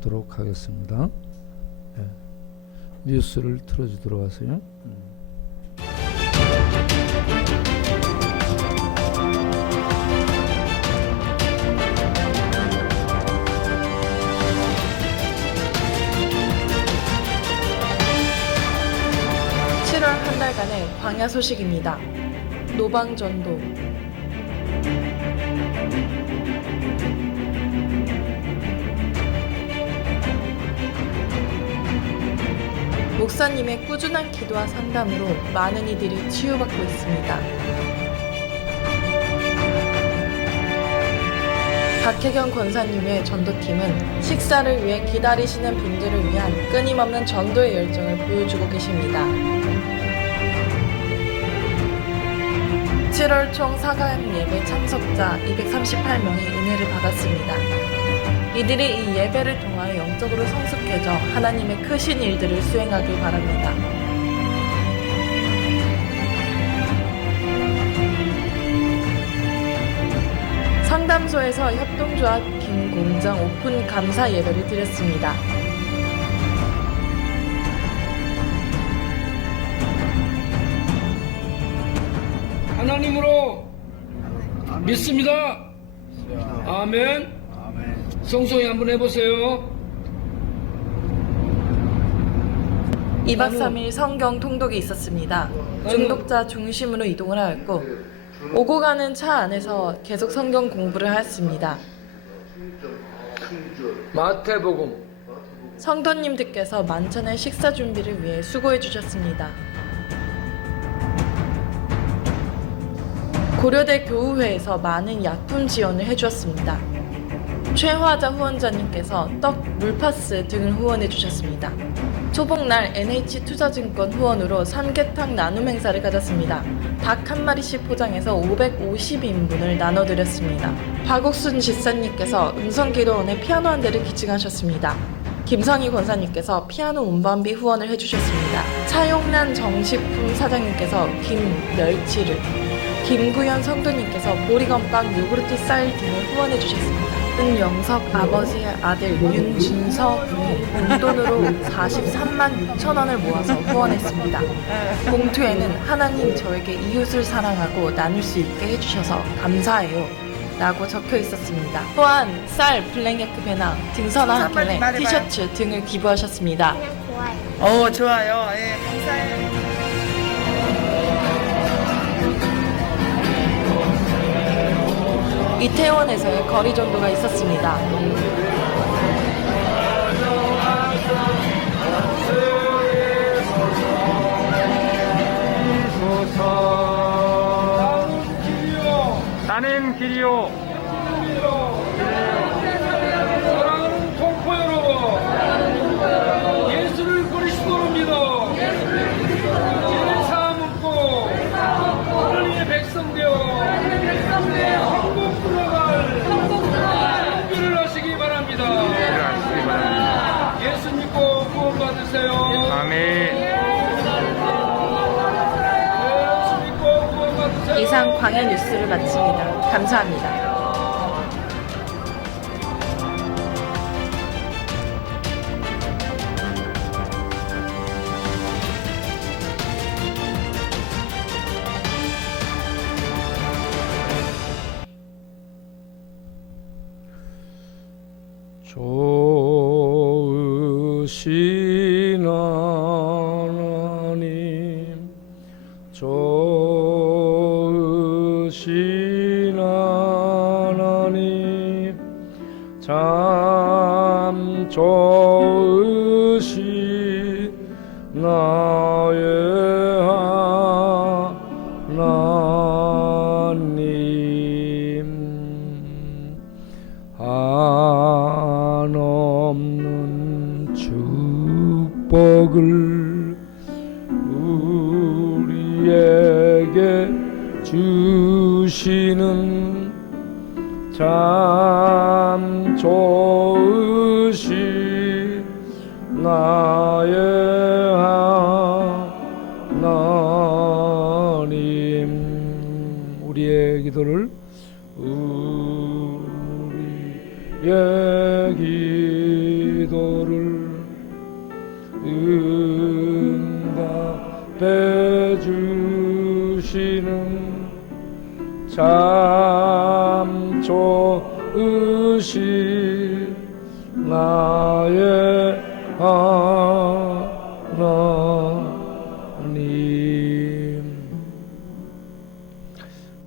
하도록 하겠습니다. 네. 뉴스를 틀어주도록 하세요. 7월 한 달간의 광야 소식입니다. 노방전도. 목사님의 꾸준한 기도와 상담으로 많은 이들이 치유받고 있습니다. 박혜경 권사님의 전도팀은 식사를 위해 기다리시는 분들을 위한 끊임없는 전도의 열정을 보여주고 계십니다. 7월 총 사가형 예배 참석자 238명이 은혜를 받았습니다. 이들이 이 예배를 통하여 영적으로 성숙해져 하나님의 크신 일들을 수행하길 바랍니다. 상담소에서 협동조합 김공장 오픈 감사 예배를 드렸습니다. 하나님으로 믿습니다. 아멘. 성송이 한번 해보세요. 2박 3일 성경 통독이 있었습니다. 중독자 중심으로 이동을 하였고 오고 가는 차 안에서 계속 성경 공부를 하였습니다. 마태복음. 성도님들께서 만찬의 식사 준비를 위해 수고해 주셨습니다. 고려대 교우회에서 많은 약품 지원을 해주었습니다. 최화자 후원자님께서 떡, 물파스 등을 후원해 주셨습니다. 초복날 NH투자증권 후원으로 삼계탕 나눔 행사를 가졌습니다. 닭 한 마리씩 포장해서 550인분을 나눠드렸습니다. 박옥순 집사님께서 음성기도원에 피아노 한 대를 기증하셨습니다. 김성희 권사님께서 피아노 운반비 후원을 해주셨습니다. 차용란 정식품 사장님께서 김멸치를, 김구현 성도님께서 보리건빵, 요구르트 쌀 등을 후원해 주셨습니다. 은영석 아버지의 아들 윤준서 군이 은돈으로 43만 6천 원을 모아서 후원했습니다. 봉투에는 하나님 저에게 이웃을 사랑하고 나눌 수 있게 해주셔서 감사해요 라고 적혀 있었습니다. 또한 쌀, 블랙야크 배낭, 등산화 한 켤레, 티셔츠 등을 기부하셨습니다. 좋아요. 예, 감사해요. 이태원에서의 거리 전도가 있었습니다. 나는 길이요. 사랑하는 동포 여러분, 예수를 그리스도로 믿어 죄를 사함 얻고 하나님의 백성 되어 천국 들어갈 준비를 하시기 바랍니다. 예수 믿고 구원 받으세요. 아멘. 예수 믿고 구원 받으세요. 이상 광야 뉴스를 마칩니다. 감사합니다. 좋으신 하나님, 좋으신 하나님, 참 좋으신 나의 하나님, 한없는 축복을 우리에게 주시는 참 좋으신 나의 하나님, 우리의 기도를 우리의 기도를 대주시는 참 좋으시 나의 하나님.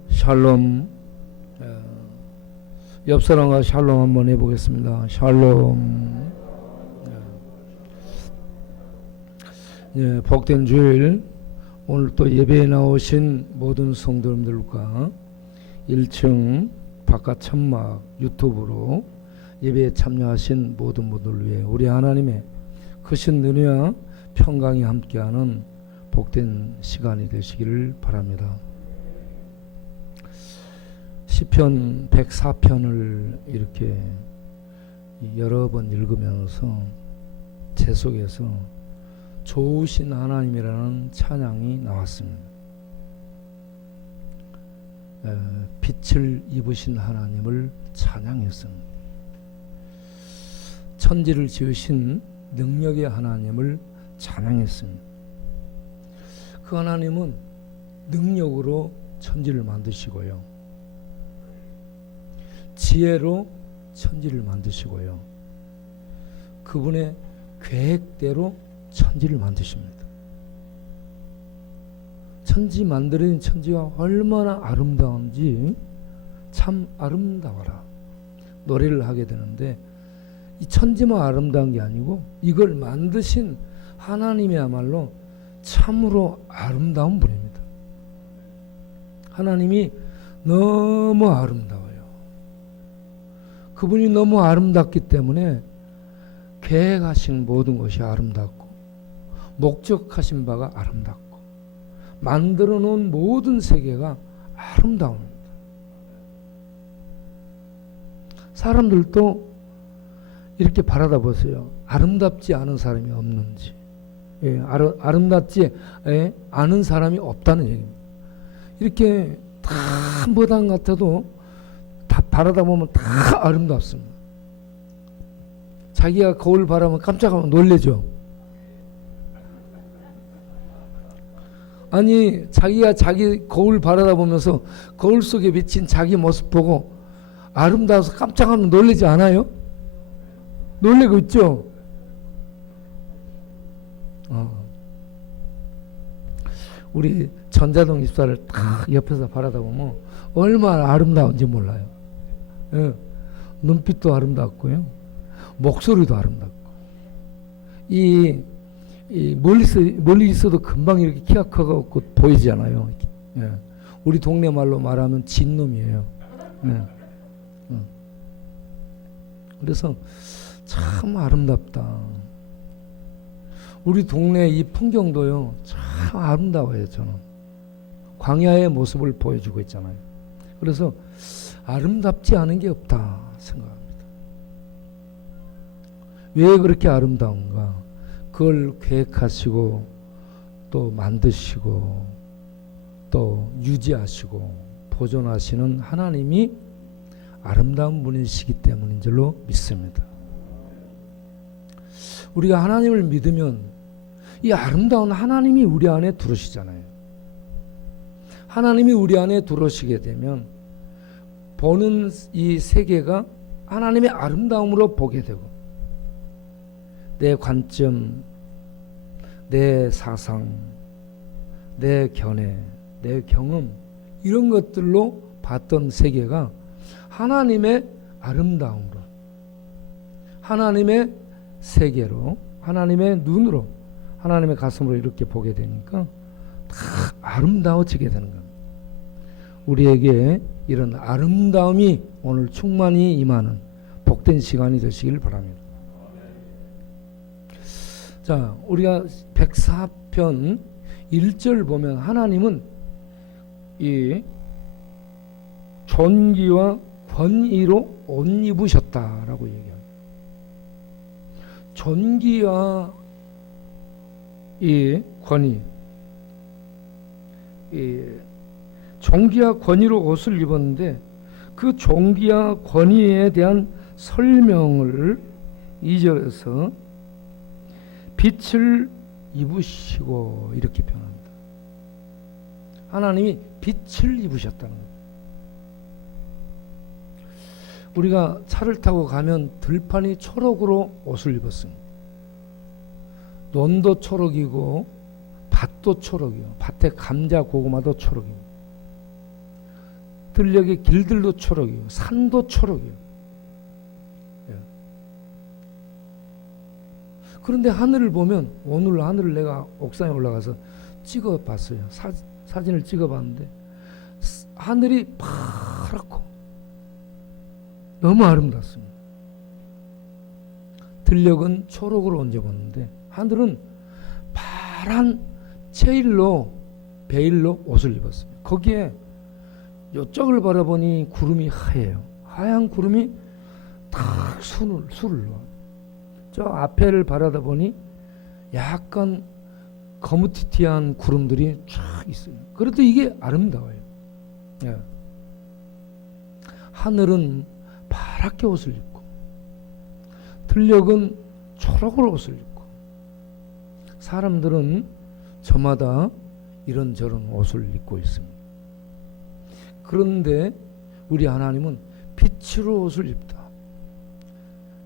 샬롬. 옆 사람과 샬롬 한번 해보겠습니다. 샬롬. 예, 복된 주일, 오늘 또 예배에 나오신 모든 성도님들과 1층 바깥 천막 유튜브로 예배에 참여하신 모든 분들을 위해 우리 하나님의 크신 은혜와 평강이 함께하는 복된 시간이 되시기를 바랍니다. 시편 104편을 이렇게 여러 번 읽으면서 제 속에서 좋으신 하나님이라는 찬양이 나왔습니다. 빛을 입으신 하나님을 찬양했습니다. 천지를 지으신 능력의 하나님을 찬양했습니다. 그 하나님은 능력으로 천지를 만드시고요, 지혜로 천지를 만드시고요, 그분의 계획대로 천지를 만드십니다. 천지 만들어진 천지가 얼마나 아름다운지 참 아름다워라 노래를 하게 되는데, 이 천지만 아름다운 게 아니고 이걸 만드신 하나님이야말로 참으로 아름다운 분입니다. 하나님이 너무 아름다워요. 그분이 너무 아름답기 때문에 계획하신 모든 것이 아름답고, 목적하신 바가 아름답고, 만들어 놓은 모든 세계가 아름다웁니다. 사람들도 이렇게 바라다 보세요. 아름답지 않은 사람이 없는지. 예, 아름답지 않은 사람이 없다는 얘기입니다. 이렇게 다 무당 같아도 다 바라다 보면 다 아름답습니다. 자기가 거울 바라보면 깜짝하면 놀래죠. 아니, 자기가 자기 거울 바라다 보면서 거울 속에 비친 자기 모습 보고 아름다워서 깜짝하면 놀라지 않아요? 놀래고 있죠? 우리 전자동 입사를 딱 옆에서 바라다 보면 얼마나 아름다운지 몰라요. 예, 눈빛도 아름답고요, 목소리도 아름답고, 멀리 있어도 금방 이렇게 키가 커갖고 보이잖아요. 예. 우리 동네 말로 말하면 진놈이에요. 예. 그래서 참 아름답다. 우리 동네 이 풍경도요, 참 아름다워요. 저는 광야의 모습을 보여주고 있잖아요. 그래서 아름답지 않은 게 없다 생각합니다. 왜 그렇게 아름다운가? 그걸 계획하시고 또 만드시고 또 유지하시고 보존하시는 하나님이 아름다운 분이시기 때문인 줄로 믿습니다. 우리가 하나님을 믿으면 이 아름다운 하나님이 우리 안에 들어오시잖아요. 하나님이 우리 안에 들어오시게 되면 보는 이 세계가 하나님의 아름다움으로 보게 되고, 내 관점, 내 사상, 내 견해, 내 경험, 이런 것들로 봤던 세계가 하나님의 아름다움으로, 하나님의 세계로, 하나님의 눈으로, 하나님의 가슴으로 이렇게 보게 되니까 다 아름다워지게 되는 겁니다. 우리에게 이런 아름다움이 오늘 충만히 임하는 복된 시간이 되시길 바랍니다. 자, 우리가 104편 1절 보면 하나님은 이 존귀와 권위로 옷 입으셨다라고 얘기합니다. 존귀와 이 권위, 이 존귀와 권위로 옷을 입었는데, 그 존귀와 권위에 대한 설명을 2절에서 빛을 입으시고 이렇게 표현합니다. 하나님이 빛을 입으셨다는 거예요. 우리가 차를 타고 가면 들판이 초록으로 옷을 입었습니다. 논도 초록이고 밭도 초록이요. 밭에 감자, 고구마도 초록이요. 들녘의 길들도 초록이요. 산도 초록이요. 예. 그런데 하늘을 보면 오늘 하늘을 내가 옥상에 올라가서 찍어봤어요. 사진을 찍어봤는데 하늘이 파랗고 너무 아름답습니다. 들녘은 초록으로 얹어봤는데 하늘은 파란 베일로 옷을 입었습니다. 거기에 이쪽을 바라보니 구름이 하얘요. 하얀 구름이 탁 술을 놓아요. 저 앞에를 바라다 보니 약간 거무튀튀한 구름들이 쫙 있어요. 그래도 이게 아름다워요. 예. 하늘은 파랗게 옷을 입고 들녘은 초록으로 옷을 입고 사람들은 저마다 이런저런 옷을 입고 있습니다. 그런데 우리 하나님은 빛으로 옷을 입다.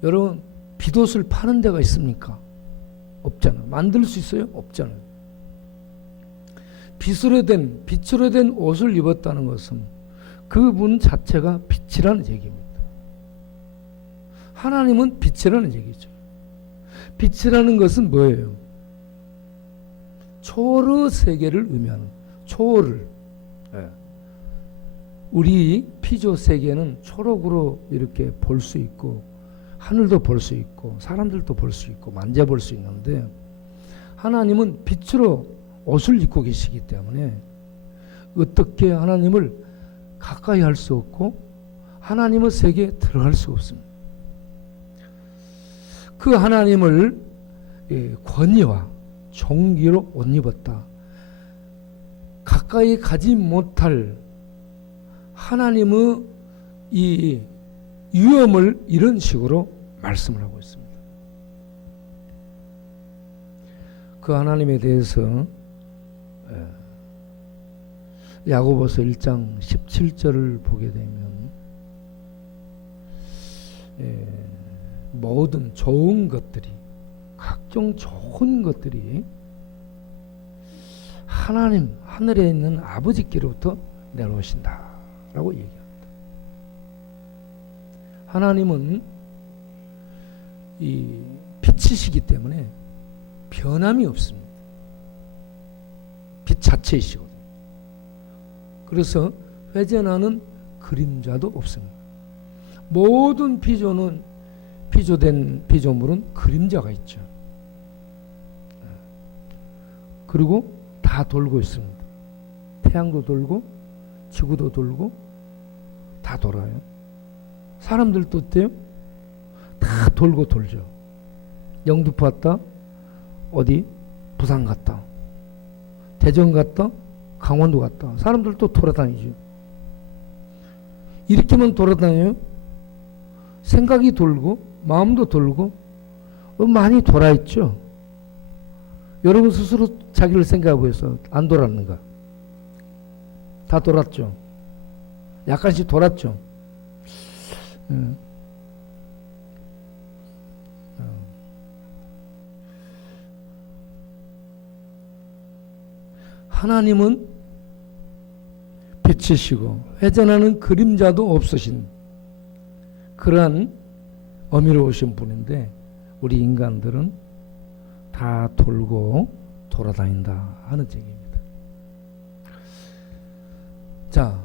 여러분, 빛옷을 파는 데가 있습니까? 없잖아요. 만들 수 있어요? 없잖아요. 빛으로 된 옷을 입었다는 것은 그분 자체가 빛이라는 얘기입니다. 하나님은 빛이라는 얘기죠. 빛이라는 것은 뭐예요? 초월의 세계를 의미하는 초월을. 예. 우리 피조 세계는 초록으로 이렇게 볼 수 있고 하늘도 볼 수 있고 사람들도 볼 수 있고 만져볼 수 있는데 하나님은 빛으로 옷을 입고 계시기 때문에 어떻게 하나님을 가까이 할 수 없고 하나님의 세계에 들어갈 수 없습니다. 그 하나님을 권위와 존귀로 옷 입었다. 가까이 가지 못할 하나님의 이 위엄을 이런 식으로 말씀을 하고 있습니다. 그 하나님에 대해서 야고보서 1장 17절을 보게 되면 모든 좋은 것들이 각종 좋은 것들이 하나님 하늘에 있는 아버지께로부터 내려오신다 라고 얘기합니다. 하나님은 이 빛이시기 때문에 변함이 없습니다. 빛 자체이시거든요. 그래서 회전하는 그림자도 없습니다. 모든 피조된 피조물은 그림자가 있죠. 그리고 다 돌고 있습니다. 태양도 돌고 지구도 돌고 다 돌아요. 사람들도 어때요? 다 돌고 돌죠. 영등포 왔다 어디 부산 갔다 대전 갔다 강원도 갔다 사람들도 돌아다니죠. 이렇게만 돌아다녀요? 생각이 돌고 마음도 돌고 많이 돌아있죠. 여러분 스스로 자기를 생각해 보세요. 안 돌았는가? 다 돌았죠. 약간씩 돌았죠. 하나님은 빛이시고 회전하는 그림자도 없으신 그러한 어미로우신 분인데 우리 인간들은 다 돌고 돌아다닌다 하는 얘기입니다. 자,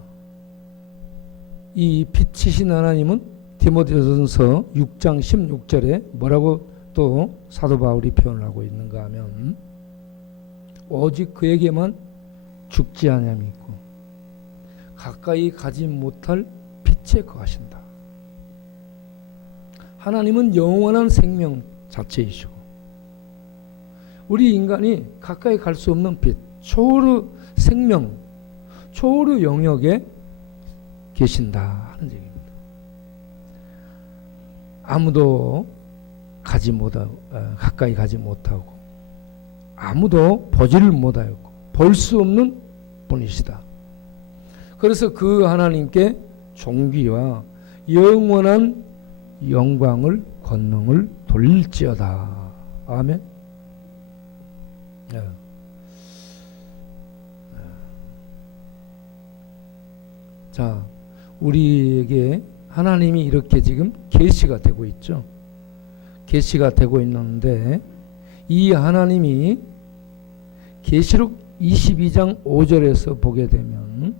이 빛이신 하나님은 디모데전서 6장 16절에 뭐라고 또 사도 바울이 표현을 하고 있는가 하면 오직 그에게만 죽지 아니함이 있고 가까이 가지 못할 빛에 거하신다. 하나님은 영원한 생명 자체이시고 우리 인간이 가까이 갈 수 없는 빛, 초월의 생명, 초월의 영역에 계신다 하는 얘기입니다. 아무도 가까이 가지 못하고 아무도 보지를 못하였고 볼 수 없는 분이시다. 그래서 그 하나님께 존귀와 영원한 영광을 권능을 돌릴지어다. 아멘. 네. 자, 우리에게 하나님이 이렇게 지금 계시가 되고 있죠. 계시가 되고 있는데 이 하나님이 계시록 22장 5절에서 보게 되면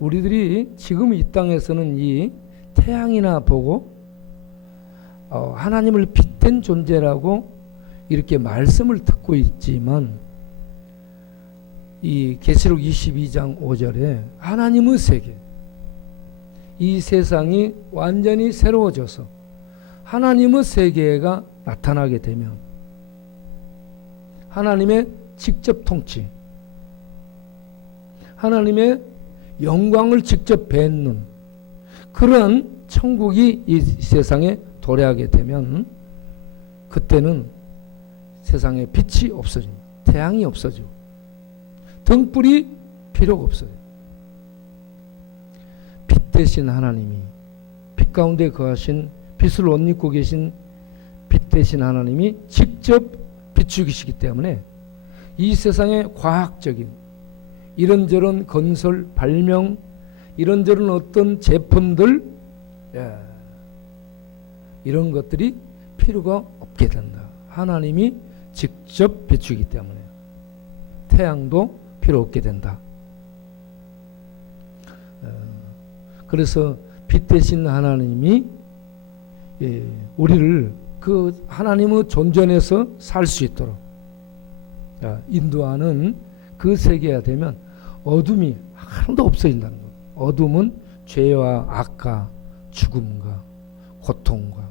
우리들이 지금 이 땅에서는 이 태양이나 보고 하나님을 빗댄 존재라고 이렇게 말씀을 듣고 있지만 이 계시록 22장 5절에 하나님의 세계, 이 세상이 완전히 새로워져서 하나님의 세계가 나타나게 되면 하나님의 직접 통치, 하나님의 영광을 직접 뵙는 그러한 천국이 이 세상에 도래하게 되면 그때는 세상에 빛이 없어집니다. 태양이 없어지고 등불이 필요가 없어요. 빛 대신 하나님이, 빛 가운데 거하신, 빛을 옷 입고 계신 빛 대신 하나님이 직접 비추시기 때문에 이 세상의 과학적인 이런저런 건설, 발명, 이런저런 어떤 제품들, 이런 것들이 필요가 없게 된다. 하나님이 직접 비추기 때문에 태양도 필요 없게 된다. 그래서 빛 대신 하나님이 우리를 그 하나님의 존전에서 살 수 있도록 인도하는 그 세계가 되면 어둠이 하나도 없어진다는 거예요. 어둠은 죄와 악과 죽음과 고통과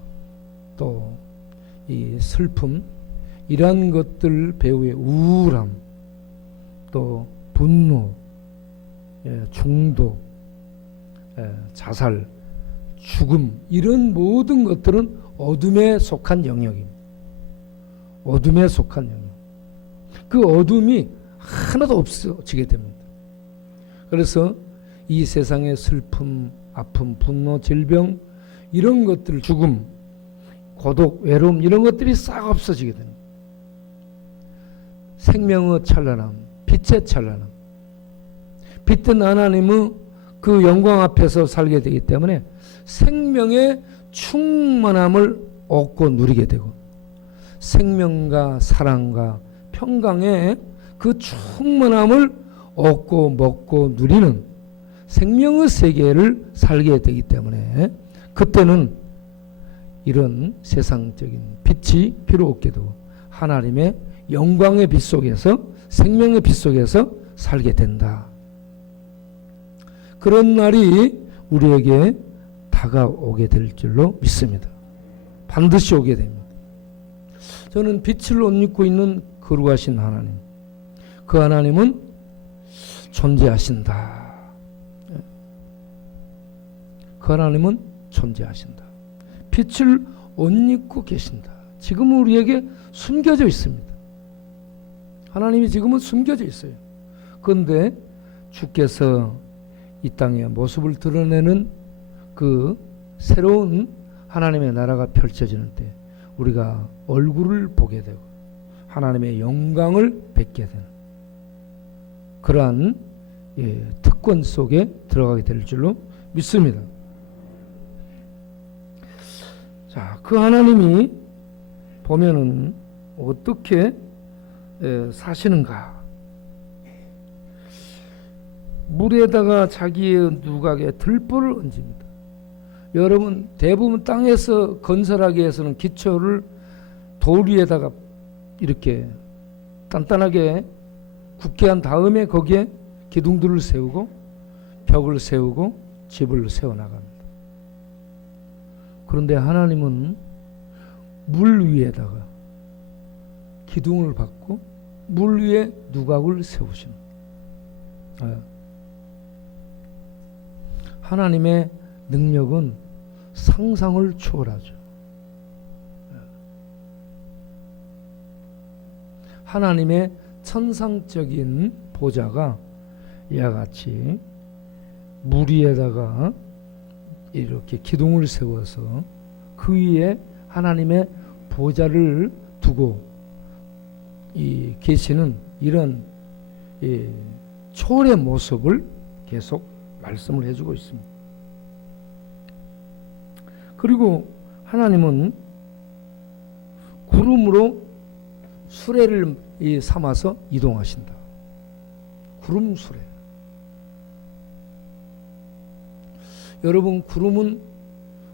또 이 슬픔, 이러한 것들 배후의 우울함, 또 분노, 중독, 자살, 죽음, 이런 모든 것들은 어둠에 속한 영역입니다. 어둠에 속한 영역. 그 어둠이 하나도 없어지게 됩니다. 그래서 이 세상의 슬픔, 아픔, 분노, 질병, 이런 것들, 죽음, 고독, 외로움, 이런 것들이 싹 없어지게 됩니다. 생명의 찬란함, 빛의 찬란함, 빛된 하나님의 그 영광 앞에서 살게 되기 때문에 생명의 충만함을 얻고 누리게 되고 생명과 사랑과 평강의 그 충만함을 얻고 먹고 누리는 생명의 세계를 살게 되기 때문에 그때는 이런 세상적인 빛이 필요 없게 되고 하나님의 영광의 빛 속에서, 생명의 빛 속에서 살게 된다. 그런 날이 우리에게 다가오게 될 줄로 믿습니다. 반드시 오게 됩니다. 저는 빛을 옷 입고 있는 거룩하신 하나님, 그 하나님은 존재하신다. 그 하나님은 존재하신다. 빛을 옷 입고 계신다. 지금은 우리에게 숨겨져 있습니다. 하나님이 지금은 숨겨져 있어요. 그런데 주께서 이 땅에 모습을 드러내는 그 새로운 하나님의 나라가 펼쳐지는 때 우리가 얼굴을 보게 되고 하나님의 영광을 뵙게 되는 그러한 특권 속에 들어가게 될 줄로 믿습니다. 자, 그 하나님이 보면은 어떻게 사시는가? 물에다가 자기의 누각에 들보를 얹습니다. 여러분, 대부분 땅에서 건설하기 위해서는 기초를 돌 위에다가 이렇게 단단하게 굳게 한 다음에 거기에 기둥들을 세우고 벽을 세우고 집을 세워나갑니다. 그런데 하나님은 물 위에다가 기둥을 박고 물 위에 누각을 세우십니다. 하나님의 능력은 상상을 초월하죠. 하나님의 천상적인 보좌가 이와 같이 물 위에다가 이렇게 기둥을 세워서 그 위에 하나님의 보좌를 두고 계시는 이런 초월의 모습을 계속 말씀을 해주고 있습니다. 그리고 하나님은 구름으로 수레를 삼아서 이동하신다. 구름 수레. 여러분, 구름은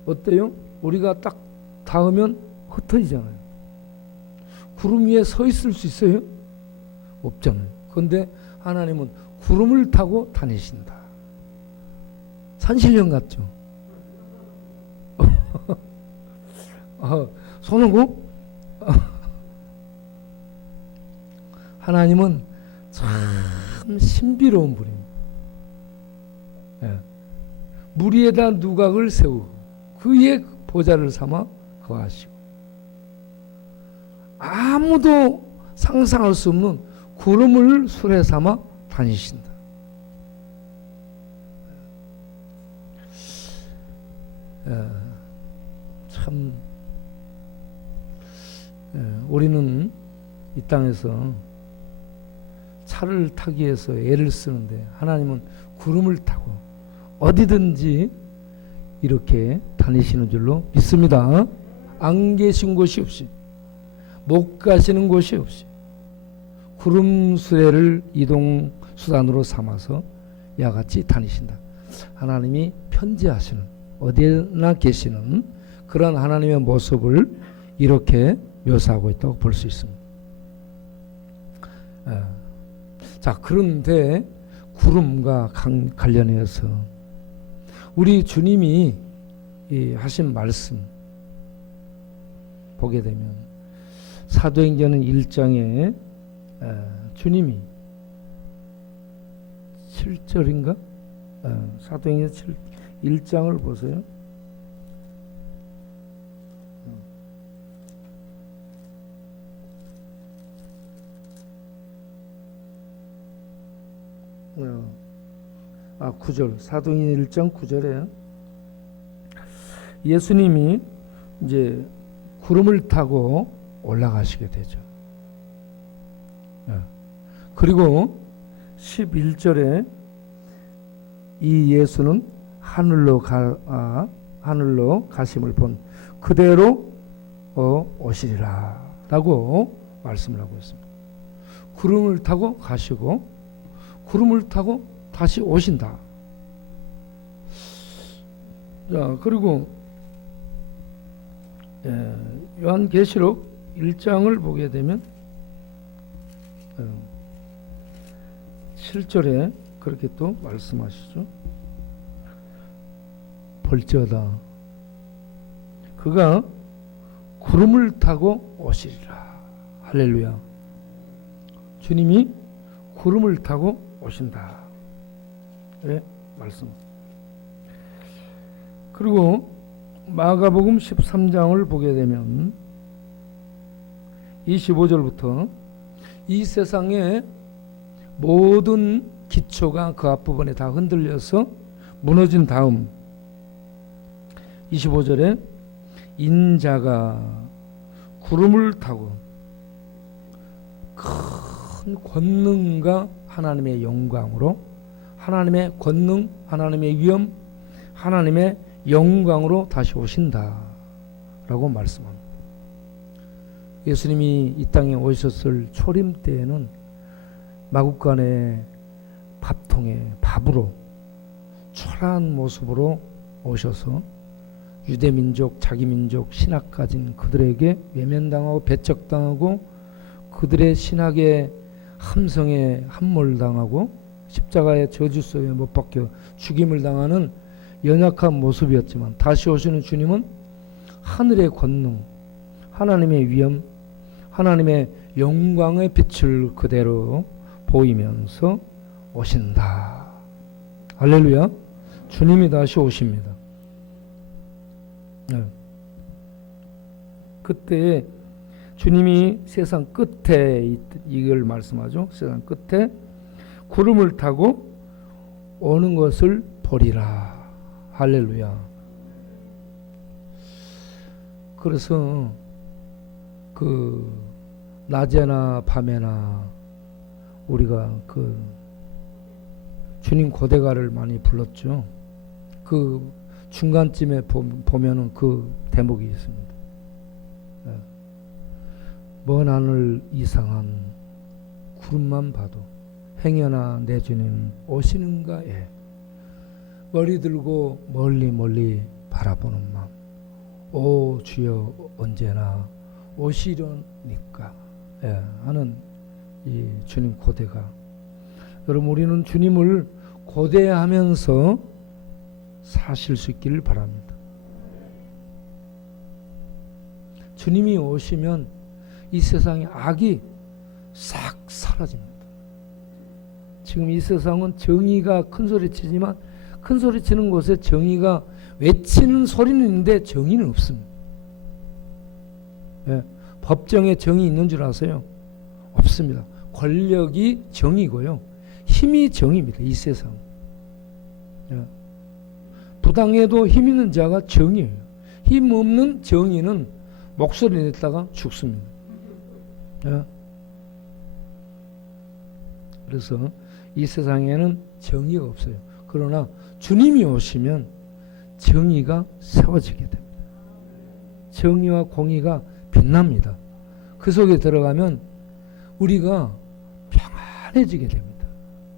어때요? 우리가 딱 닿으면 흩어지잖아요. 구름 위에 서 있을 수 있어요? 없잖아요. 그런데 하나님은 구름을 타고 다니신다. 산신령 같죠? 손오고? 하나님은 참 신비로운 분입니다. 예. 물 위에다 누각을 세우고 그 위에 보좌를 삼아 거하시고 아무도 상상할 수 없는 구름을 수레 삼아 다니신다. 참 우리는 이 땅에서 차를 타기 위해서 애를 쓰는데 하나님은 구름을 타고 어디든지 이렇게 다니시는 줄로 믿습니다. 안 계신 곳이 없이 못 가시는 곳이 없이 구름 수레를 이동 수단으로 삼아서 이와 같이 다니신다. 하나님이 편지하시는 어디나 계시는 그런 하나님의 모습을 이렇게 묘사하고 있다고 볼 수 있습니다. 자, 그런데 구름과 관련해서 우리 주님이 하신 말씀 보게 되면 사도행전 1장에 주님이 7절인가? 사도행전 1장을 보세요. 아, 9절. 사도행전 1장 9절에 예수님이 이제 구름을 타고 올라가시게 되죠. 그리고 11절에 이 예수는 하늘로 가심을 본 그대로 오시리라 라고 말씀을 하고 있습니다. 구름을 타고 가시고 구름을 타고 다시 오신다. 자, 그리고 요한계시록 1장을 보게 되면 7절에 그렇게 또 말씀하시죠. 볼지어다 그가 구름을 타고 오시리라. 할렐루야. 주님이 구름을 타고 오신다. 네, 말씀. 그리고 마가복음 13장을 보게 되면 25절부터 이 세상의 모든 기초가 그 앞부분에 다 흔들려서 무너진 다음 25절에 인자가 구름을 타고 큰 권능과 하나님의 영광으로 하나님의 권능, 하나님의 위엄, 하나님의 영광으로 다시 오신다 라고 말씀합니다. 예수님이 이 땅에 오셨을 초림 때에는 마구간에 밥통에 밥으로 초라한 모습으로 오셔서 유대민족, 자기민족, 신학 가진 그들에게 외면당하고 배척당하고 그들의 신학의 함성에 함몰당하고 십자가의 저주 속에 못 박혀 죽임을 당하는 연약한 모습이었지만 다시 오시는 주님은 하늘의 권능, 하나님의 위엄, 하나님의 영광의 빛을 그대로 보이면서 오신다. 할렐루야. 주님이 다시 오십니다. 네. 그때 주님이 세상 끝에 이걸 말씀하죠. 세상 끝에 구름을 타고 오는 것을 보리라. 할렐루야. 그래서 그 낮에나 밤에나 우리가 그 주님 고대가를 많이 불렀죠. 그 중간쯤에 보면은 그 대목이 있습니다. 먼 하늘 이상한 구름만 봐도 행여나 내 주님 오시는가에 머리 들고 멀리 멀리 바라보는 마음, 오 주여 언제나 오시려니까 하는 이 주님 고대가. 여러분, 우리는 주님을 고대하면서 사실 수 있기를 바랍니다. 주님이 오시면 이 세상에 악이 싹 사라집니다. 지금 이 세상은 정의가 큰 소리 치지만 큰 소리 치는 곳에 정의가 외치는 소리는 있는데 정의는 없습니다. 법정에 정의 있는 줄 아세요? 없습니다. 권력이 정의고요, 힘이 정의입니다. 이 세상. 부당해도 힘 있는 자가 정의예요. 힘 없는 정의는 목소리 냈다가 죽습니다. 그래서 이 세상에는 정의가 없어요. 그러나 주님이 오시면 정의가 세워지게 됩니다. 정의와 공의가 빛납니다. 그 속에 들어가면 우리가 평안해지게 됩니다.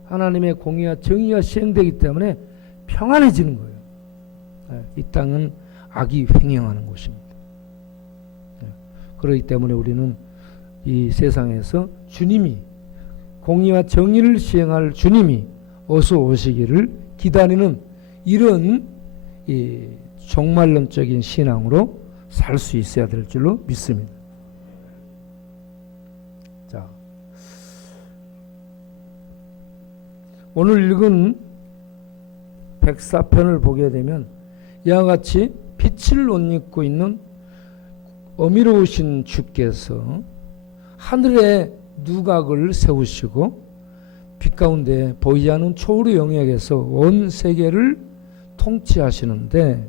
하나님의 공의와 정의가 시행되기 때문에 평안해지는 거예요. 이 땅은 악이 횡행하는 곳입니다. 그렇기 때문에 우리는 이 세상에서 주님이, 공의와 정의를 시행할 주님이 어서 오시기를 기다리는 이런 이 종말론적인 신앙으로 살 수 있어야 될 줄로 믿습니다. 자, 오늘 읽은 104편을 보게 되면 이와 같이 빛을 옷 입고 있는 어미로우신 주께서 하늘에 누각을 세우시고 빛 가운데 보이지 않는 초월의 영역에서 온 세계를 통치하시는데,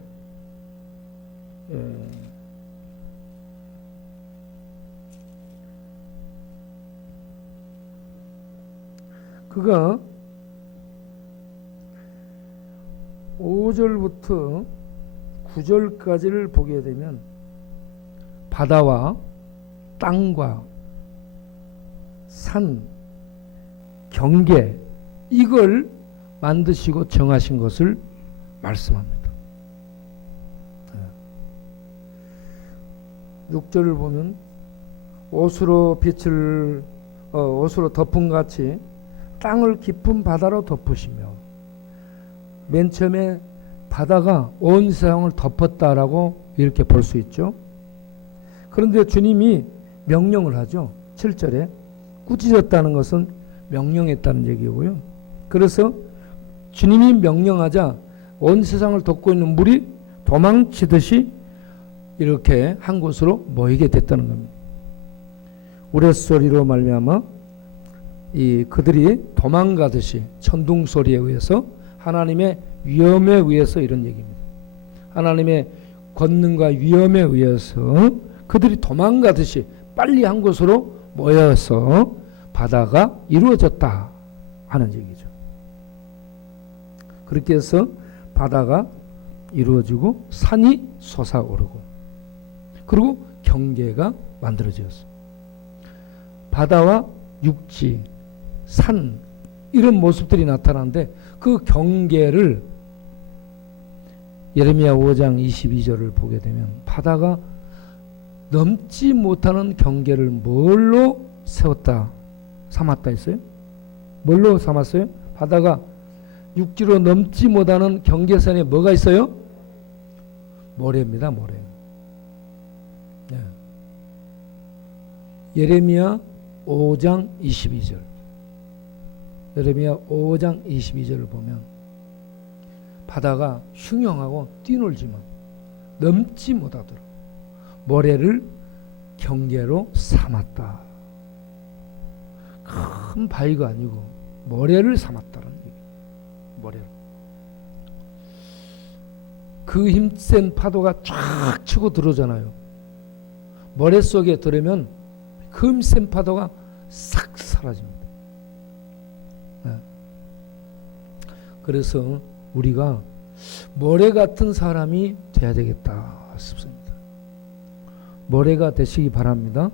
그가 5절부터 9절까지를 보게 되면 바다와 땅과 산, 경계, 이걸 만드시고 정하신 것을 말씀합니다. 6절을 보면 옷으로 빛을 옷으로 덮은 같이 땅을 깊은 바다로 덮으시며, 맨 처음에 바다가 온 세상을 덮었다라고 이렇게 볼 수 있죠. 그런데 주님이 명령을 하죠. 7절에 꾸짖었다는 것은 명령했다는 얘기고요. 그래서 주님이 명령하자 온 세상을 덮고 있는 물이 도망치듯이 이렇게 한 곳으로 모이게 됐다는 겁니다. 우레소리로 말미암아 이 그들이 도망가듯이, 천둥 소리에 의해서, 하나님의 위엄에 의해서, 이런 얘기입니다. 하나님의 권능과 위엄에 의해서 그들이 도망가듯이 빨리 한 곳으로 모여서 바다가 이루어졌다 하는 얘기죠. 그렇게 해서 바다가 이루어지고 산이 솟아오르고, 그리고 경계가 만들어졌어요. 바다와 육지, 산, 이런 모습들이 나타나는데 그 경계를 예레미야 5장 22절을 보게 되면 바다가 넘지 못하는 경계를 뭘로 세웠다, 삼았다 했어요? 뭘로 삼았어요? 바다가 육지로 넘지 못하는 경계선에 뭐가 있어요? 모래입니다. 모래. 네. 예레미야 5장 22절. 예레미야 5장 22절을 보면 바다가 흉흉하고 뛰놀지만 넘지 못하도록 모래를 경계로 삼았다. 큰 바위가 아니고 모래를 삼았다는 얘기. 모래로. 그 힘센 파도가 쫙 치고 들어오잖아요. 모래 속에 들으면 그 힘센 파도가 싹 사라집니다. 네. 그래서 우리가 모래 같은 사람이 돼야 되겠다 싶습니다. 모래가 되시기 바랍니다.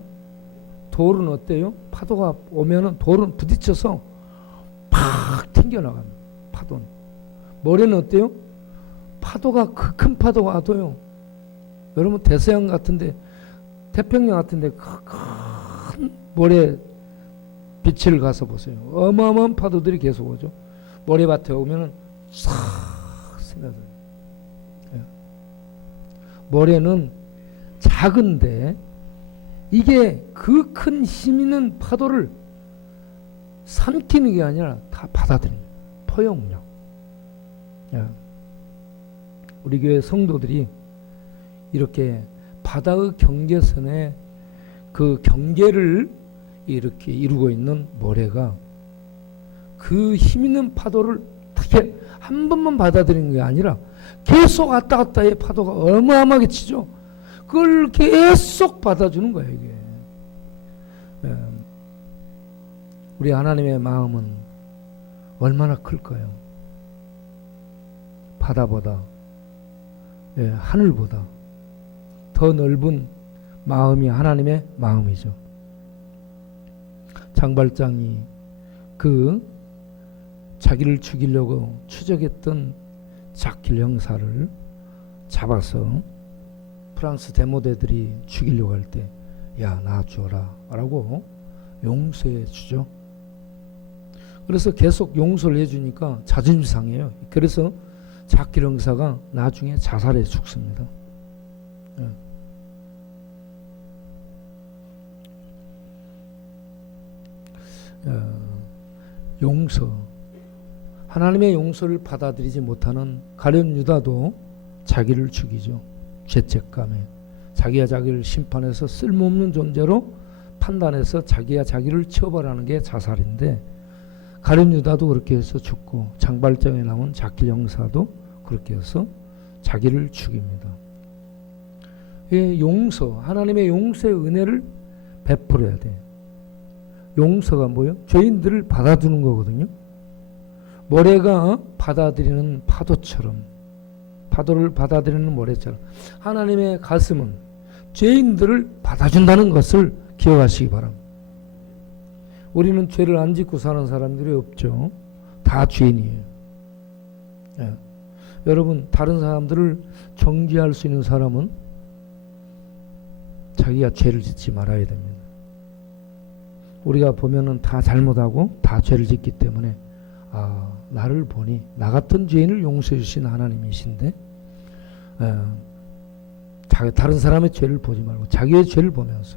돌은 어때요? 파도가 오면은 돌은 부딪혀서 팍 튕겨나갑니다. 파도는. 모래는 어때요? 파도가 그 큰 파도가 와도요. 여러분 대서양 같은데 태평양 같은데 큰 모래 빛을 가서 보세요. 어마어마한 파도들이 계속 오죠. 모래밭에 오면은 싹 스며들어요. 예. 모래는 작은데 이게 그 큰 힘 있는 파도를 삼키는 게 아니라 다 받아들여요. 포용력. 예. 우리 교회 성도들이 이렇게 바다의 경계선에 그 경계를 이렇게 이루고 있는 모래가 그 힘 있는 파도를 어떻게 한 번만 받아들이는 게 아니라 계속 왔다 갔다 해. 파도가 어마어마하게 치죠. 그걸 계속 받아주는 거예요, 이게. 예. 우리 하나님의 마음은 얼마나 클까요? 바다보다, 예, 하늘보다 더 넓은 마음이 하나님의 마음이죠. 장발장이 그 자기를 죽이려고 추적했던 자킬 형사를 잡아서 프랑스 대모대들이 죽이려고 할 때, 야, 나 주어라 라고 용서해 주죠. 그래서 계속 용서를 해주니까 자존심 상해요. 그래서 자킬 형사가 나중에 자살해 죽습니다. 용서, 하나님의 용서를 받아들이지 못하는 가룟 유다도 자기를 죽이죠. 죄책감에 자기가 자기를 심판해서 쓸모없는 존재로 판단해서 자기가 자기를 처벌하는 게 자살인데, 가룟 유다도 그렇게 해서 죽고 장발장에 나온 자킬 형사도 그렇게 해서 자기를 죽입니다. 용서, 하나님의 용서의 은혜를 베풀어야 돼요. 용서가 뭐예요? 죄인들을 받아두는 거거든요. 모래가 받아들이는 파도처럼, 파도를 받아들이는 모래처럼 하나님의 가슴은 죄인들을 받아준다는 것을 기억하시기 바랍니다. 우리는 죄를 안 짓고 사는 사람들이 없죠. 다 죄인이에요. 예. 여러분, 다른 사람들을 정죄할 수 있는 사람은 자기가 죄를 짓지 말아야 됩니다. 우리가 보면은 다 잘못하고 다 죄를 짓기 때문에, 아, 나를 보니 나 같은 죄인을 용서해 주신 하나님이신데, 다른 사람의 죄를 보지 말고 자기의 죄를 보면서,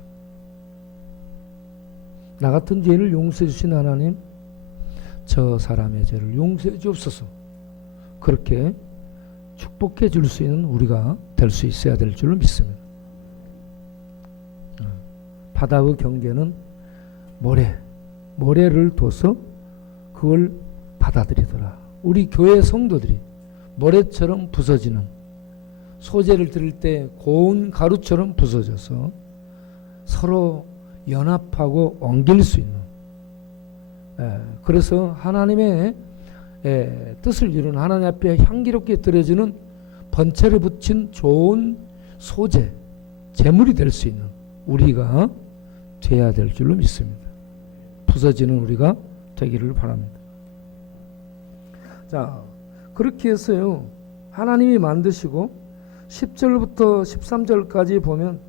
나 같은 죄인을 용서해 주신 하나님, 저 사람의 죄를 용서해 주옵소서. 그렇게 축복해 줄 수 있는 우리가 될 수 있어야 될 줄로 믿습니다. 바다의 경계는 모래를 둬서 그걸 받아들이더라. 우리 교회 성도들이 모래처럼 부서지는, 소재를 들을 때 고운 가루처럼 부서져서 서로 연합하고 엉길 수 있는, 그래서 하나님의 뜻을 이루는, 하나님 앞에 향기롭게 드려지는 번체를 붙인 좋은 소재, 재물이 될 수 있는 우리가 돼야 될 줄로 믿습니다. 부서지는 우리가 되기를 바랍니다. 자, 그렇게 해서요, 하나님이 만드시고 10절부터 13절까지 보면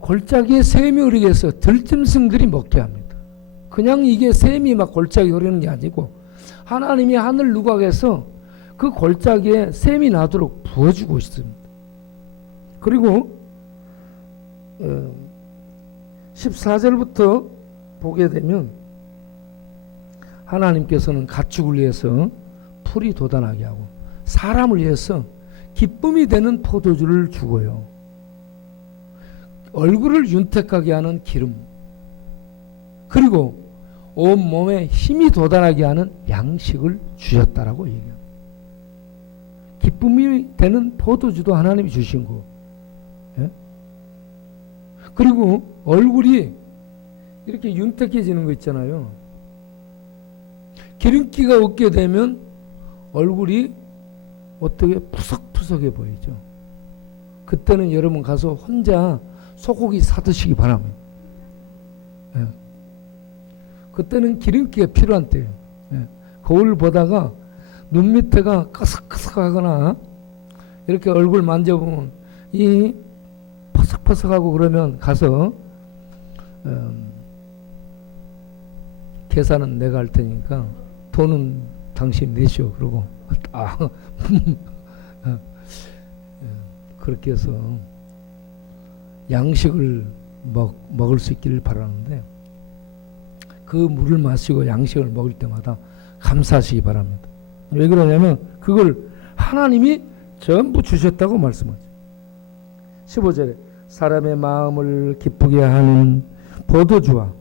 골짜기에 샘이 흐르게 해서 들짐승들이 먹게 합니다. 그냥 이게 샘이 막 골짜기 흐르는 게 아니고 하나님이 하늘 누각에서 그 골짜기에 샘이 나도록 부어주고 있습니다. 그리고 14절부터 보게 되면 하나님께서는 가축을 위해서 풀이 돋아나게 하고 사람을 위해서 기쁨이 되는 포도주를 주고요. 얼굴을 윤택하게 하는 기름, 그리고 온 몸에 힘이 돋아나게 하는 양식을 주셨다라고 얘기해요. 기쁨이 되는 포도주도 하나님이 주신 거. 예? 그리고 얼굴이 이렇게 윤택해지는 거 있잖아요. 기름기가 없게 되면 얼굴이 어떻게 푸석푸석해 보이죠. 그때는 여러분 가서 혼자 소고기 사드시기 바랍니다. 예. 그때는 기름기가 필요한 때예요. 예. 거울 보다가 눈 밑에가 끄석끄석하거나 이렇게 얼굴 만져보면 이 퍼석퍼석하고 그러면 가서 계산은 내가 할 테니까 돈은 당신 내시오. 그러고 그렇게 해서 양식을 먹을 수 있기를 바라는데 그 물을 마시고 양식을 먹을 때마다 감사하시기 바랍니다. 왜 그러냐면 그걸 하나님이 전부 주셨다고 말씀하죠. 15절에 사람의 마음을 기쁘게 하는 포도주와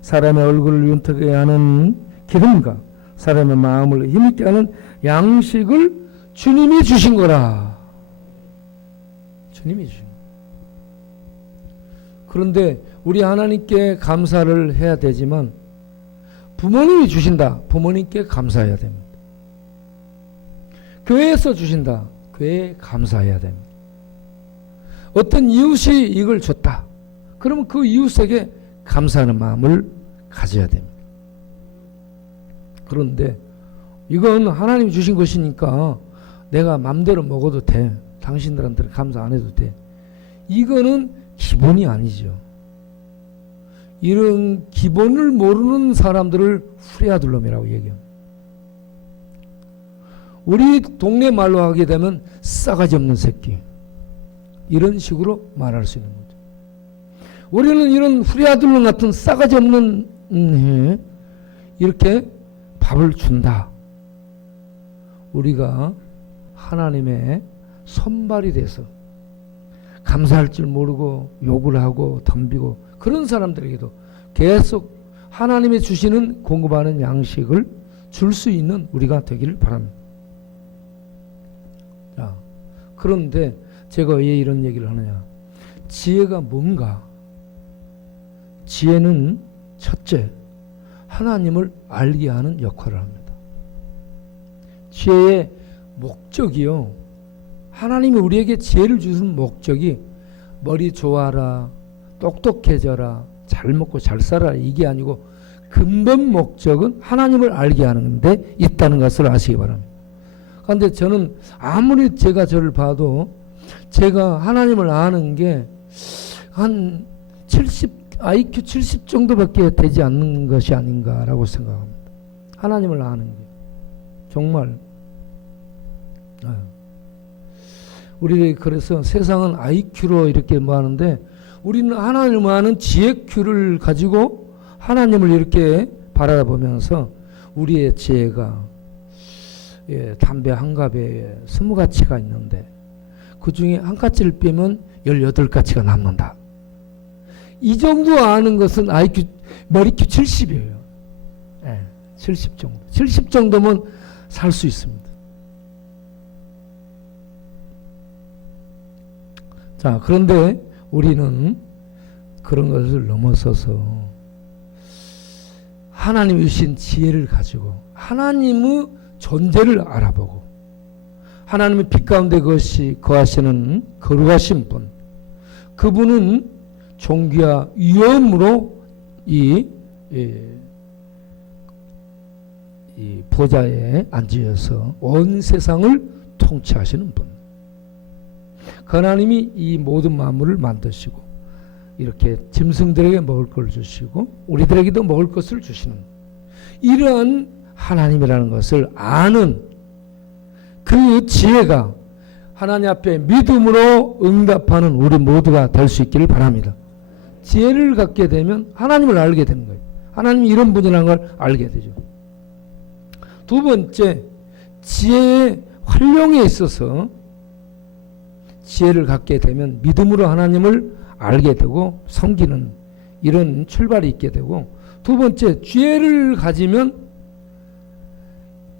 사람의 얼굴을 윤택하게 하는 기름과 사람의 마음을 힘있게 하는 양식을 주님이 주신 거라. 주님이 주신 거라. 그런데 우리 하나님께 감사를 해야 되지만 부모님이 주신다. 부모님께 감사해야 됩니다. 교회에서 주신다. 교회에 감사해야 됩니다. 어떤 이웃이 이걸 줬다. 그러면 그 이웃에게 감사하는 마음을 가져야 됩니다. 그런데 이건 하나님이 주신 것이니까 내가 맘대로 먹어도 돼. 당신들한테는 감사 안 해도 돼. 이거는 기본이 아니죠. 이런 기본을 모르는 사람들을 후레아둘놈이라고 얘기합니다. 우리 동네 말로 하게 되면 싸가지 없는 새끼. 이런 식으로 말할 수 있는 거죠. 우리는 이런 후레아둘놈 같은 싸가지 없는 이렇게 밥을 준다. 우리가 하나님의 손발이 돼서 감사할 줄 모르고 욕을 하고 덤비고 그런 사람들에게도 계속 하나님이 주시는 공급하는 양식을 줄 수 있는 우리가 되기를 바랍니다. 자, 그런데 제가 왜 이런 얘기를 하느냐? 지혜가 뭔가? 지혜는 첫째, 하나님을 알게 하는 역할을 합니다. 지혜의 목적이요. 하나님이 우리에게 지혜를 주신 목적이 머리 좋아라, 똑똑해져라, 잘 먹고 잘 살아라 이게 아니고 근본 목적은 하나님을 알게 하는 데 있다는 것을 아시기 바랍니다. 그런데 저는 아무리 제가 저를 봐도 제가 하나님을 아는 게 한 70, IQ 70 정도밖에 되지 않는 것이 아닌가라고 생각합니다. 하나님을 아는 게 정말 우리 그래서 세상은 IQ로 이렇게 뭐 하는데 우리는 하나님을 아는 지혜Q를 가지고 하나님을 이렇게 바라보면서 우리의 지혜가 담배 한 갑에 20가치가 있는데 그 중에 한 가치를 빼면 18가치가 남는다. 이 정도 아는 것은 IQ, 머리Q 70이에요. 70 정도. 70 정도면 살 수 있습니다. 자, 그런데 우리는 그런 것을 넘어서서 하나님이 주신 지혜를 가지고 하나님의 존재를 알아보고 하나님의 빛 가운데 거하시는 거룩하신 분, 그분은 존귀와 위엄으로 이 보좌에 앉으셔서 온 세상을 통치하시는 분. 그 하나님이 이 모든 만물을 만드시고 이렇게 짐승들에게 먹을 걸 주시고 우리들에게도 먹을 것을 주시는 이러한 하나님이라는 것을 아는 그 지혜가 하나님 앞에 믿음으로 응답하는 우리 모두가 될 수 있기를 바랍니다. 지혜를 갖게 되면 하나님을 알게 되는 거예요. 하나님이 이런 분이라는 걸 알게 되죠. 두 번째, 지혜의 활용에 있어서 지혜를 갖게 되면 믿음으로 하나님을 알게 되고 섬기는 이런 출발이 있게 되고, 두 번째, 죄를 가지면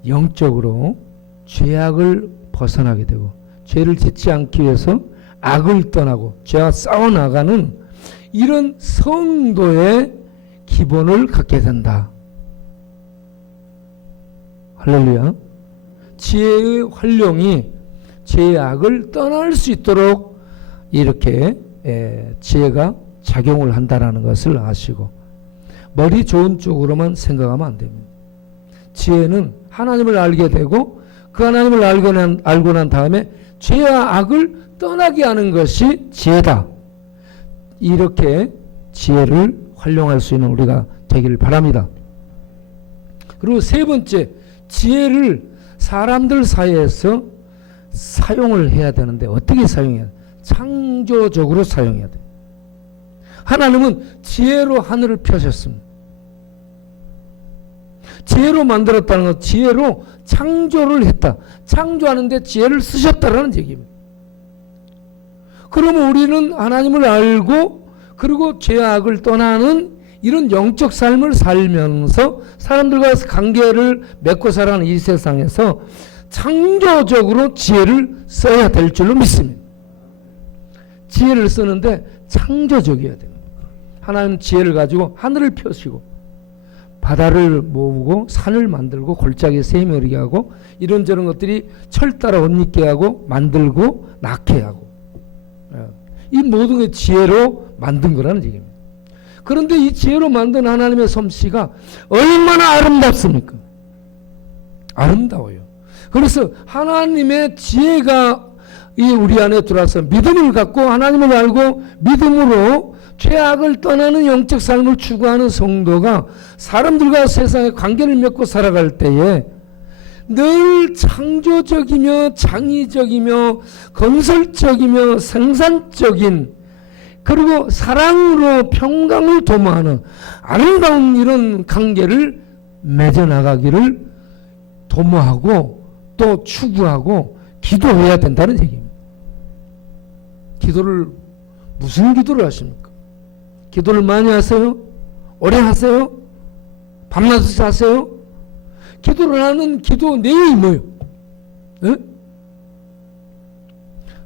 영적으로 죄악을 벗어나게 되고 죄를 짓지 않기 위해서 악을 떠나고 죄와 싸워나가는 이런 성도의 기본을 갖게 된다. 할렐루야. 지혜의 활용이 죄의 악을 떠날 수 있도록 이렇게 지혜가 작용을 한다는 것을 아시고 머리 좋은 쪽으로만 생각하면 안 됩니다. 지혜는 하나님을 알게 되고 그 하나님을 알고 난 다음에 죄와 악을 떠나게 하는 것이 지혜다. 이렇게 지혜를 활용할 수 있는 우리가 되기를 바랍니다. 그리고 세 번째, 지혜를 사람들 사이에서 사용을 해야 되는데 어떻게 사용해야 돼? 창조적으로 사용해야 돼. 하나님은 지혜로 하늘을 펴셨습니다. 지혜로 만들었다는 것, 지혜로 창조를 했다. 창조하는데 지혜를 쓰셨다라는 얘기입니다. 그러면 우리는 하나님을 알고 그리고 죄악을 떠나는 이런 영적 삶을 살면서 사람들과 관계를 맺고 살아가는 이 세상에서 창조적으로 지혜를 써야 될 줄로 믿습니다. 지혜를 쓰는데 창조적이어야 됩니다. 하나님 지혜를 가지고 하늘을 펴시고 바다를 모으고 산을 만들고 골짜기에 샘이 흐르게 하고 이런저런 것들이 철 따라 옷 입게 하고 만들고 낳게 하고 이 모든 게 지혜로 만든 거라는 얘기입니다. 그런데 이 지혜로 만든 하나님의 솜씨가 얼마나 아름답습니까? 아름다워요. 그래서 하나님의 지혜가 이 우리 안에 들어와서 믿음을 갖고 하나님을 알고 믿음으로 죄악을 떠나는 영적 삶을 추구하는 성도가 사람들과 세상의 관계를 맺고 살아갈 때에 늘 창조적이며 창의적이며 건설적이며 생산적인 그리고 사랑으로 평강을 도모하는 아름다운 이런 관계를 맺어나가기를 도모하고 또 추구하고 기도해야 된다는 얘기입니다. 기도를 무슨 기도를 하십니까? 기도를 많이 하세요? 오래 하세요? 밤낮없이 하세요? 기도를 하는 기도 내용이 뭐예요? 에?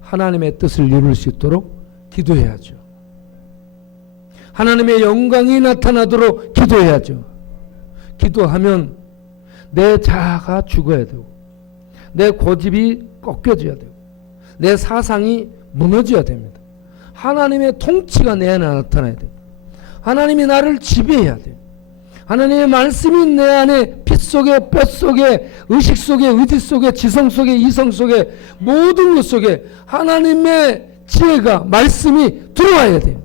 하나님의 뜻을 이룰 수 있도록 기도해야죠. 하나님의 영광이 나타나도록 기도해야죠. 기도하면 내 자아가 죽어야 되고 내 고집이 꺾여져야 되고 내 사상이 무너져야 됩니다. 하나님의 통치가 내 안에 나타나야 돼요. 하나님이 나를 지배해야 돼요. 하나님의 말씀이 내 안에 피 속에 뼈 속에 의식 속에 의지 속에 지성 속에 이성 속에 모든 것 속에 하나님의 지혜가 말씀이 들어와야 돼요.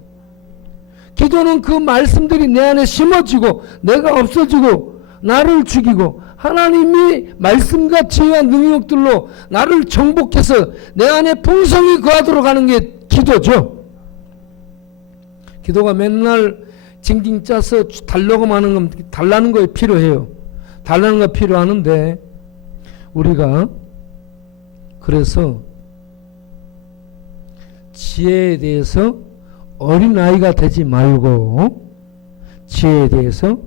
기도는 그 말씀들이 내 안에 심어지고 내가 없어지고 나를 죽이고 하나님이 말씀과 지혜와 능력들로 나를 정복해서 내 안에 풍성이 거하도록 하는 게 기도죠. 기도가 맨날 징징 짜서 달라고 하는 건 달라는 거에 필요해요. 달라는 거 필요하는데 우리가 그래서 지혜에 대해서 어린아이가 되지 말고 지혜에 대해서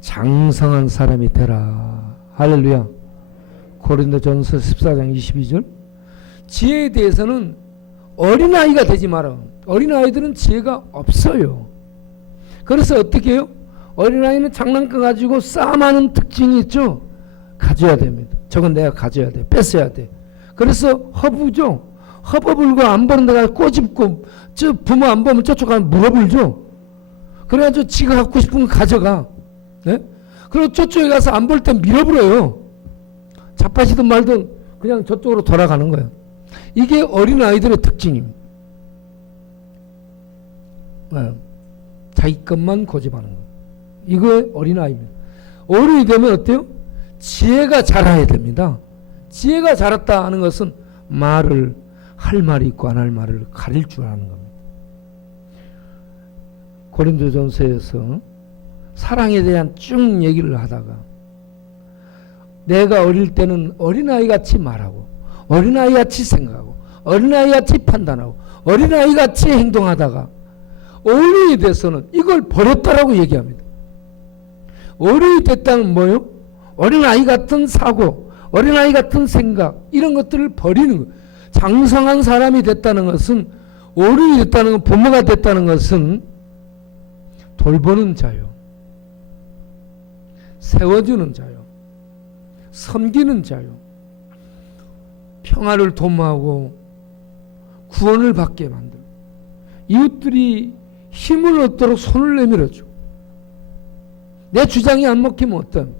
장성한 사람이 되라. 할렐루야. 고린도전서 14장 22절. 지혜에 대해서는 어린아이가 되지 마라. 어린아이들은 지혜가 없어요. 그래서 어떻게 해요? 어린아이는 장난감 가지고 싸움하는 특징이 있죠. 가져야 됩니다. 저건 내가 가져야 돼. 뺏어야 돼. 그래서 허부죠. 허버불고 안 보는 데가 꼬집고 저 부모 안 보면 저쪽 가면 물어불죠. 그래가지고 지가 갖고 싶은 거 가져가. 네? 그리고 저쪽에 가서 안 볼 때 밀어버려요. 자빠지든 말든 그냥 저쪽으로 돌아가는 거예요. 이게 어린아이들의 특징입니다. 네. 자기 것만 고집하는 거. 이거 어린아이입니다. 어른이 되면 어때요? 지혜가 자라야 됩니다. 지혜가 자랐다 하는 것은 말을 할 말이 있고 안 할 말을 가릴 줄 아는 겁니다. 고린도전서에서 사랑에 대한 쭉 얘기를 하다가 내가 어릴 때는 어린아이같이 말하고 어린아이같이 생각하고 어린아이같이 판단하고 어린아이같이 행동하다가 어른이 돼서는 이걸 버렸다라고 얘기합니다. 어른이 됐다는 뭐요? 어린아이 같은 사고, 어린아이 같은 생각, 이런 것들을 버리는 거예요. 장성한 사람이 됐다는 것은, 어른이 됐다는 것, 부모가 됐다는 것은 돌보는 자요, 세워주는 자요, 섬기는 자요, 평화를 도모하고 구원을 받게 만들고, 이웃들이 힘을 얻도록 손을 내밀어주고, 내 주장이 안 먹히면 어떤,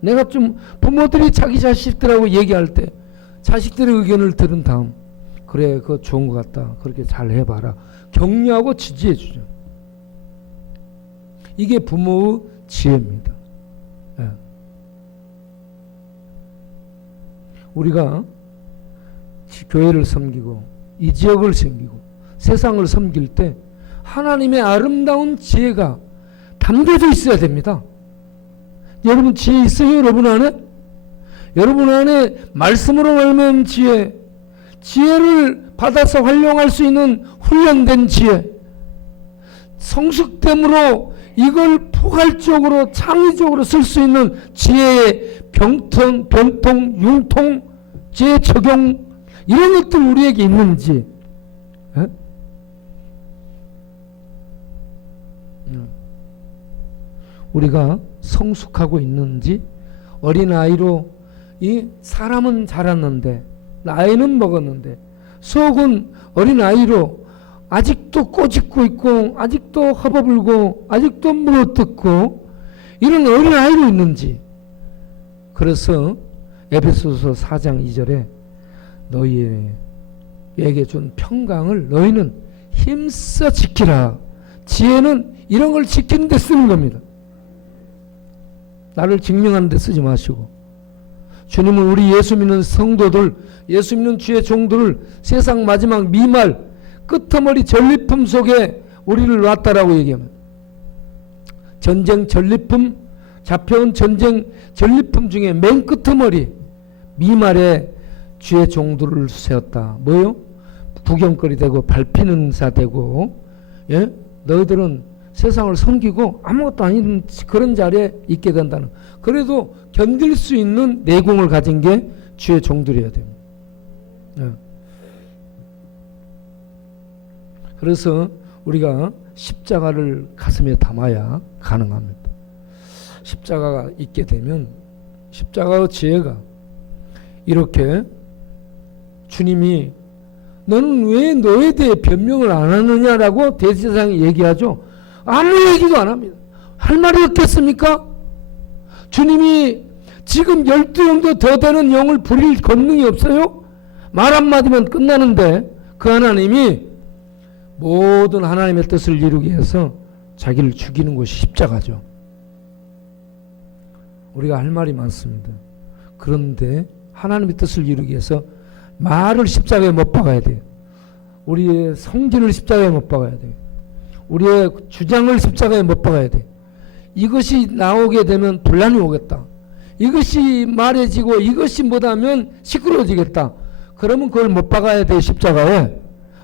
내가 좀 부모들이 자기 자식들하고 얘기할 때 자식들의 의견을 들은 다음, 그래 그거 좋은 것 같다, 그렇게 잘 해봐라, 격려하고 지지해 주죠. 이게 부모의 지혜입니다. 예. 우리가 교회를 섬기고 이 지역을 섬기고 세상을 섬길 때 하나님의 아름다운 지혜가 담겨져 있어야 됩니다. 여러분 지혜 있어요? 여러분 안에? 여러분 안에 말씀으로 말미암은 지혜를 받아서 활용할 수 있는 훈련된 지혜, 성숙됨으로 이걸 포괄적으로 창의적으로 쓸 수 있는 지혜의 변통, 융통, 지혜 적용, 이런 것들 우리에게 있는지, 에? 우리가 성숙하고 있는지, 어린아이로 이 사람은 자랐는데 나이는 먹었는데 속은 어린아이로 아직도 꼬집고 있고 아직도 허버불고 아직도 물어뜯고 이런 어린아이로 있는지. 그래서 에베소서 4장 2절에 너희에게 준 평강을 너희는 힘써 지키라. 지혜는 이런 걸 지키는 데 쓰는 겁니다. 나를 증명하는 데 쓰지 마시고, 주님은 우리 예수 믿는 성도들, 예수 믿는 주의 종들을 세상 마지막 미말 끄트머리 전리품 속에 우리를 놨다라고 얘기합니다. 전쟁 전리품, 잡혀온 전쟁 전리품 중에 맨 끄트머리 미말에 주의 종들을 세웠다. 뭐요? 구경거리 되고 밟히는 자 되고, 예? 너희들은 세상을 섬기고 아무것도 아닌 그런 자리에 있게 된다는, 그래도 견딜 수 있는 내공을 가진 게 주의 종들이어야 됩니다. 예. 그래서 우리가 십자가를 가슴에 담아야 가능합니다. 십자가가 있게 되면 십자가의 지혜가 이렇게, 주님이 너는 왜 너에 대해 변명을 안 하느냐라고 대제사장이 얘기하죠. 아무 얘기도 안 합니다. 할 말이 없겠습니까? 주님이 지금 12영도 더 되는 영을 부릴 권능이 없어요? 말 한마디면 끝나는데 그 하나님이 모든 하나님의 뜻을 이루기 위해서 자기를 죽이는 것이 십자가죠. 우리가 할 말이 많습니다. 그런데 하나님의 뜻을 이루기 위해서 말을 십자가에 못 박아야 돼요. 우리의 성질을 십자가에 못 박아야 돼요. 우리의 주장을 십자가에 못 박아야 돼. 이것이 나오게 되면 분란이 오겠다. 이것이 말해지고 이것이 못하면 시끄러워지겠다. 그러면 그걸 못 박아야 돼. 십자가에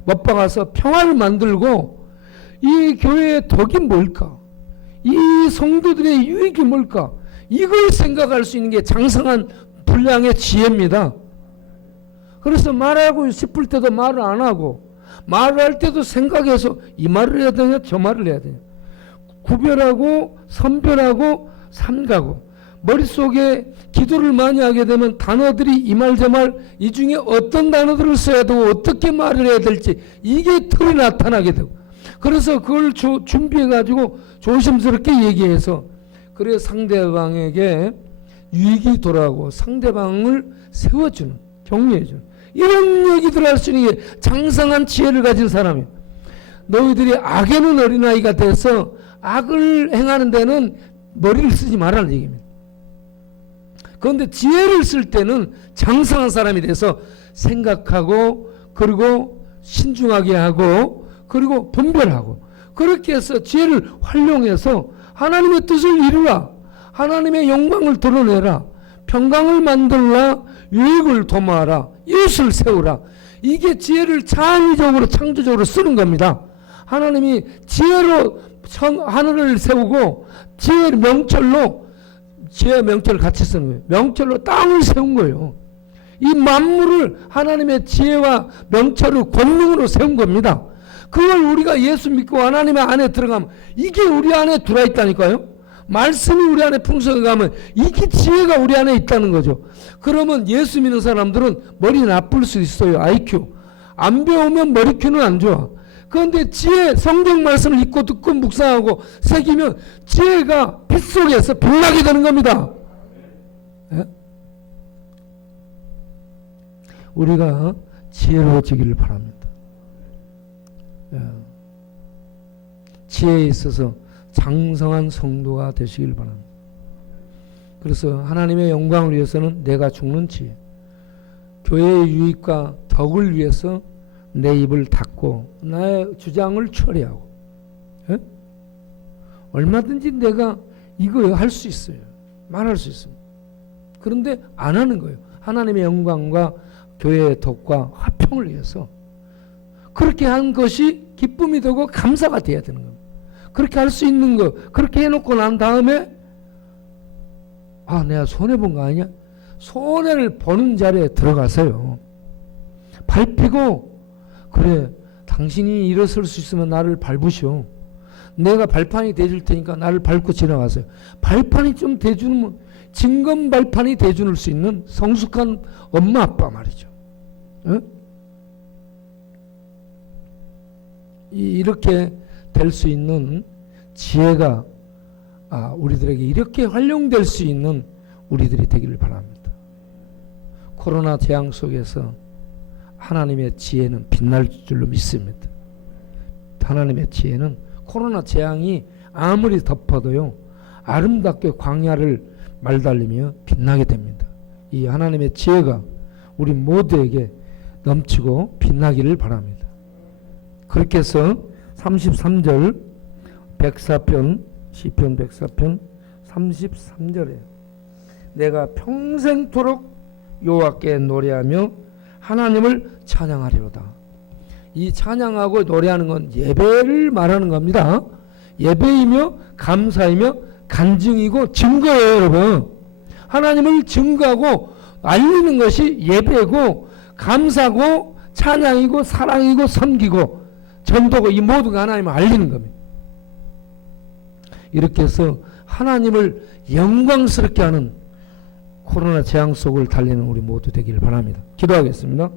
못 박아서 평화를 만들고, 이 교회의 덕이 뭘까, 이 성도들의 유익이 뭘까, 이걸 생각할 수 있는 게 장성한 분량의 지혜입니다. 그래서 말하고 싶을 때도 말을 안 하고, 말을 할 때도 생각해서 이 말을 해야 되냐 저 말을 해야 되냐, 구별하고 선별하고 삼가고, 머릿속에 기도를 많이 하게 되면 단어들이 이 말 저 말 이 중에 어떤 단어들을 써야 되고 어떻게 말을 해야 될지 이게 틀이 나타나게 되고, 그래서 그걸 준비해 가지고 조심스럽게 얘기해서, 그래 상대방에게 유익이 돌아가고 상대방을 세워주는, 격려해주는, 이런 얘기들을 할 수 있는 게 장성한 지혜를 가진 사람이에요. 너희들이 악에는 어린아이가 돼서 악을 행하는 데는 머리를 쓰지 말라는 얘기입니다. 그런데 지혜를 쓸 때는 장성한 사람이 돼서 생각하고, 그리고 신중하게 하고, 그리고 분별하고, 그렇게 해서 지혜를 활용해서 하나님의 뜻을 이루라, 하나님의 영광을 드러내라, 평강을 만들라, 유익을 도모하라, 이웃을 세우라. 이게 지혜를 창의적으로 창조적으로 쓰는 겁니다. 하나님이 지혜로 하늘을 세우고 지혜의 명철로 지혜와 명철을 같이 쓰는 거예요. 명철로 땅을 세운 거예요. 이 만물을 하나님의 지혜와 명철을 권능으로 세운 겁니다. 그걸 우리가 예수 믿고 하나님의 안에 들어가면 이게 우리 안에 들어와 있다니까요. 말씀이 우리 안에 풍성해 가면 이게 지혜가 우리 안에 있다는 거죠. 그러면 예수 믿는 사람들은 머리 나쁠 수 있어요. IQ. 안 배우면 머리 큐는 안 좋아. 그런데 지혜, 성경 말씀을 읽고 듣고 묵상하고 새기면 지혜가 빛 속에서 빛나게 되는 겁니다. 예? 우리가 지혜로워지기를 바랍니다. 예. 지혜에 있어서 장성한 성도가 되시길 바랍니다. 그래서 하나님의 영광을 위해서는 내가 죽는 지혜, 교회의 유익과 덕을 위해서 내 입을 닫고 나의 주장을 처리하고, 예? 얼마든지 내가 이거 할 수 있어요. 말할 수 있습니다. 그런데 안 하는 거예요. 하나님의 영광과 교회의 덕과 화평을 위해서 그렇게 한 것이 기쁨이 되고 감사가 돼야 되는 겁니다. 그렇게 할 수 있는 거 그렇게 해놓고 난 다음에 내가 손해본 거 아니야? 손해를 보는 자리에 들어가세요. 밟히고 그래 당신이 일어설 수 있으면 나를 밟으시오. 내가 발판이 돼줄 테니까 나를 밟고 지나가세요. 발판이 좀 돼주는 진검 발판이 돼줄 수 있는 성숙한 엄마 아빠 말이죠. 어? 이렇게 될 수 있는 지혜가 우리들에게 이렇게 활용될 수 있는 우리들이 되기를 바랍니다. 코로나 재앙 속에서 하나님의 지혜는 빛날 줄로 믿습니다. 하나님의 지혜는 코로나 재앙이 아무리 덮어도요 아름답게 광야를 말달리며 빛나게 됩니다. 이 하나님의 지혜가 우리 모두에게 넘치고 빛나기를 바랍니다. 그렇게 해서 33절 104편 시편 104편 33절에 내가 평생토록 여호와께 노래하며 하나님을 찬양하리로다. 이 찬양하고 노래하는 건 예배를 말하는 겁니다. 예배이며 감사이며 간증이고 증거예요, 여러분. 하나님을 증거하고 알리는 것이 예배고 감사고 찬양이고 사랑이고 섬기고 전도고 이 모두가 하나님을 알리는 겁니다. 이렇게 해서 하나님을 영광스럽게 하는 코로나 재앙 속을 달리는 우리 모두 되기를 바랍니다. 기도하겠습니다.